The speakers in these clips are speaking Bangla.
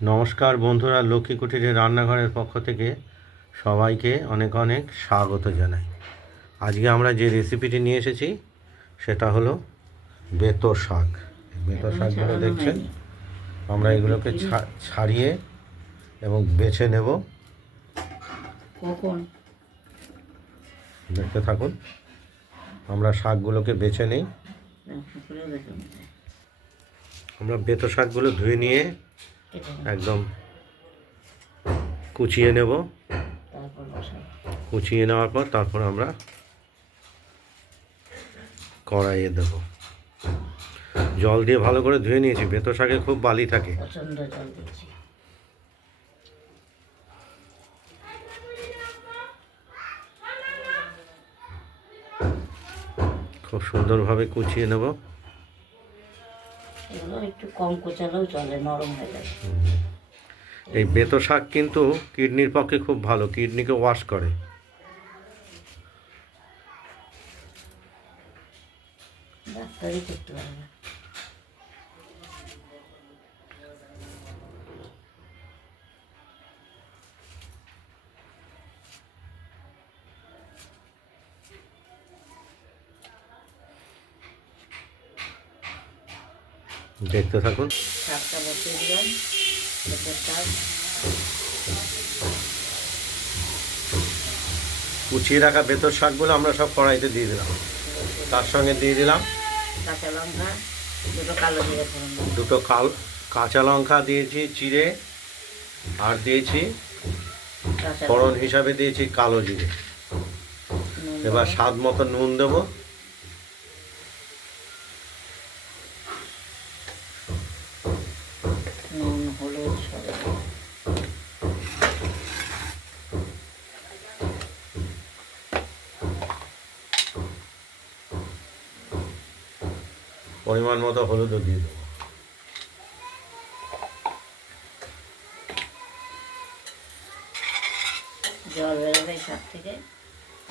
নমস্কার বন্ধুরা, লক্ষ্মী কুঠিরের রান্নাঘরের পক্ষ থেকে সবাইকে অনেক অনেক স্বাগত জানাই। আজকে আমরা যে রেসিপিটি নিয়ে এসেছি সেটা হলো বেতো শাক। বেতো শাকগুলো দেখছেন, আমরা এগুলোকে ছাড়িয়ে এবং বেছে নেব। দেখতে থাকুন, আমরা শাকগুলোকে বেছে নিই। আমরা বেতো শাকগুলো ধুয়ে নিয়ে একদম কুচিয়ে নেব। কুচিয়ে নেওয়ার পর তারপর আমরা কড়াইয়ে দেব। জল দিয়ে ভালো করে ধুয়ে নিয়েছি, বেতো শাকে খুব বালি থাকে। খুব সুন্দরভাবে কুচিয়ে নেব। একটু কম কুচালেও চলে, নরম হয়ে যায়। এই বেতো শাক কিন্তু কিডনির পক্ষে খুব ভালো, কিডনিকে ওয়াশ করে। ডাক্তারই করতে পারবে। দেখতে থাকুন। শাকটা বসিয়ে দিলাম। কুচিয়ে রাখা বেতর শাকগুলো আমরা সব কড়াইতে দিয়ে দিলাম। তার সঙ্গে দিয়ে দিলাম কাঁচা লঙ্কা, দুটো কালো জিরে ফোড়ন, দুটো কাঁচা লঙ্কা দিয়েছি চিড়ে, আর দিয়েছি ফোড়ন হিসাবে দিয়েছি কালো জিরে। এবার স্বাদ মতো নুন দেব। নুন, হলুদ পরিমাণ মতো হলুদও দিয়ে দেবো। জল বেরোবে শাক থেকে,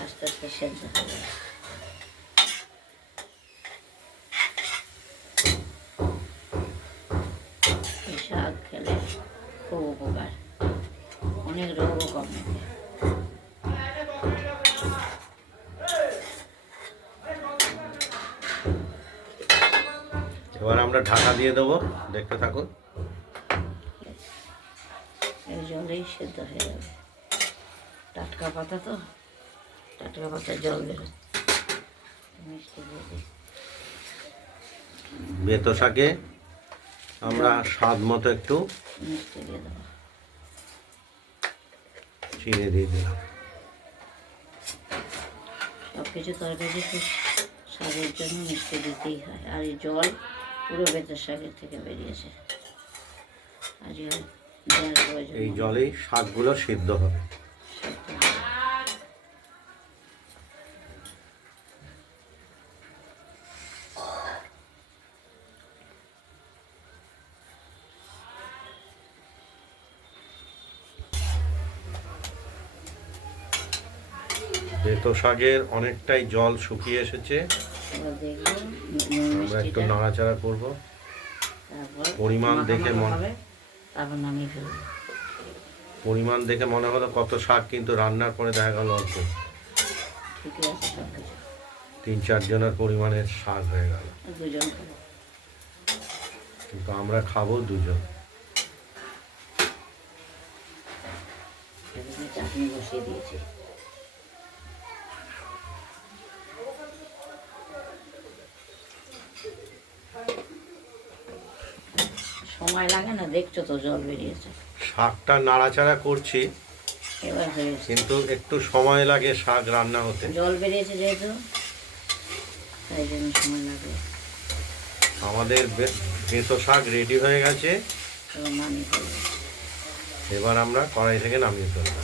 আস্তে আস্তে সেদ্ধ হবে। এই শাক খেলে খুব উপকার, অনেক রোগও কমে। এবার আমরা ঢাকা দিয়ে দেবো, দেখতে থাকুন। এই জলেই সেদ্ধ হয়ে যাবে। টাটকা পাতা তো, টাটকা পাতায় জল বেরোয়। মিষ্টি দিয়ে দিই। বেতো শাকে আমরা স্বাদ মতো একটু মিষ্টি দিয়ে দেবো। চিনি দিয়ে দিলাম। সব কিছু তরকারি খুব স্বাদের জন্য মিষ্টি দিতেই হয়। আর এই জল পুরো বেতের শাকের থেকে বেরিয়েছে। এই জলেই শাকগুলো সিদ্ধ হবে। বেতো শাকের অনেকটাই জল শুকিয়ে এসেছে। আমরা একটু নাড়াচাড়া করব। পরিমাণ দেখে পরিমাণ দেখে মনে হলো কত শাক, কিন্তু রান্নার পরে দেখা গেল অল্প। 3-4 জনের পরিমাণের শাক হয়ে গেল, কিন্তু আমরা খাবো 2 জন। চাটনি বসিয়ে দিয়েছি। সময় লাগে না, দেখছো তো জল বেরিয়েছে। শাকটা নাড়াচাড়া করছি, এবার হয়েছে, কিন্তু একটু সময় লাগে শাক রান্না হতে। জল বেরিয়েছে যেহেতু, তাই জন্য সময় লাগে। আমাদের বেতো শাক রেডি হয়ে গেছে। এবার আমরা কড়াই থেকে নামিয়ে ফেলব।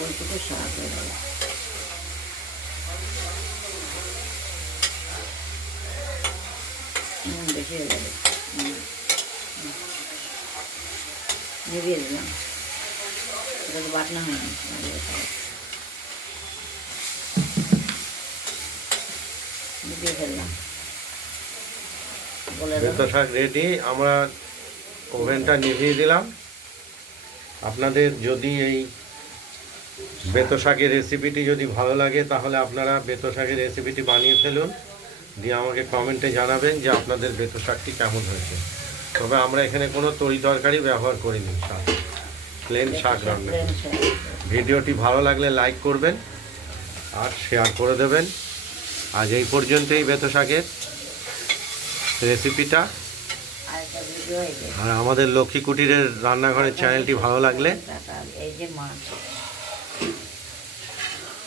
ওইটুকু শাক হয়ে যাবে। বেশি হয়ে যাবে, নিভিয়ে দিলাম। এটা তো বাটনা হয়নি। দিয়ে ফেললাম, বলে বেতো শাক রেডি। আমরা ওভেনটা নিভিয়ে দিলাম। আপনাদের যদি এই বেতো শাকের রেসিপিটি যদি ভালো লাগে তাহলে আপনারা বেতো শাকের রেসিপিটি বানিয়ে ফেলুন, দিয়ে আমাকে কমেন্টে জানাবেন যে আপনাদের বেতো শাকটি কেমন হয়েছে। তবে আমরা এখানে কোনো তরি তরকারি ব্যবহার করিনি, শাক প্লেন শাক রান্না করি। ভিডিওটি ভালো লাগলে লাইক করবেন আর শেয়ার করে দেবেন। আজ এই পর্যন্তই বেতো শাকের রেসিপিটা। আরেকটা ভিডিও এই যে আর আমাদের লক্ষ্মী কুটিরের রান্নাঘরের চ্যানেলটি ভালো লাগলে এই যে মাছ,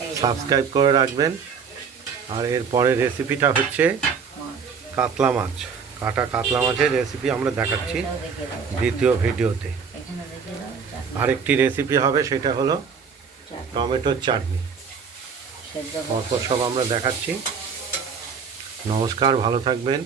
এই যে সাবস্ক্রাইব করে রাখবেন। আর এর পরের রেসিপিটা হচ্ছে মাছ, কাতলা মাছ, কাটা কাতলা মাছের রেসিপি আমরা দেখাচ্ছি এটাও দেখে দাও, দ্বিতীয় ভিডিওতে। এখানে দেখে দাও, আরেকটি রেসিপি হবে, সেটা হলো চাটনি টমেটোর চাটনি। সেদ্ধ পরপর সব আমরা দেখাচ্ছি। নমস্কার, ভালো থাকবেন।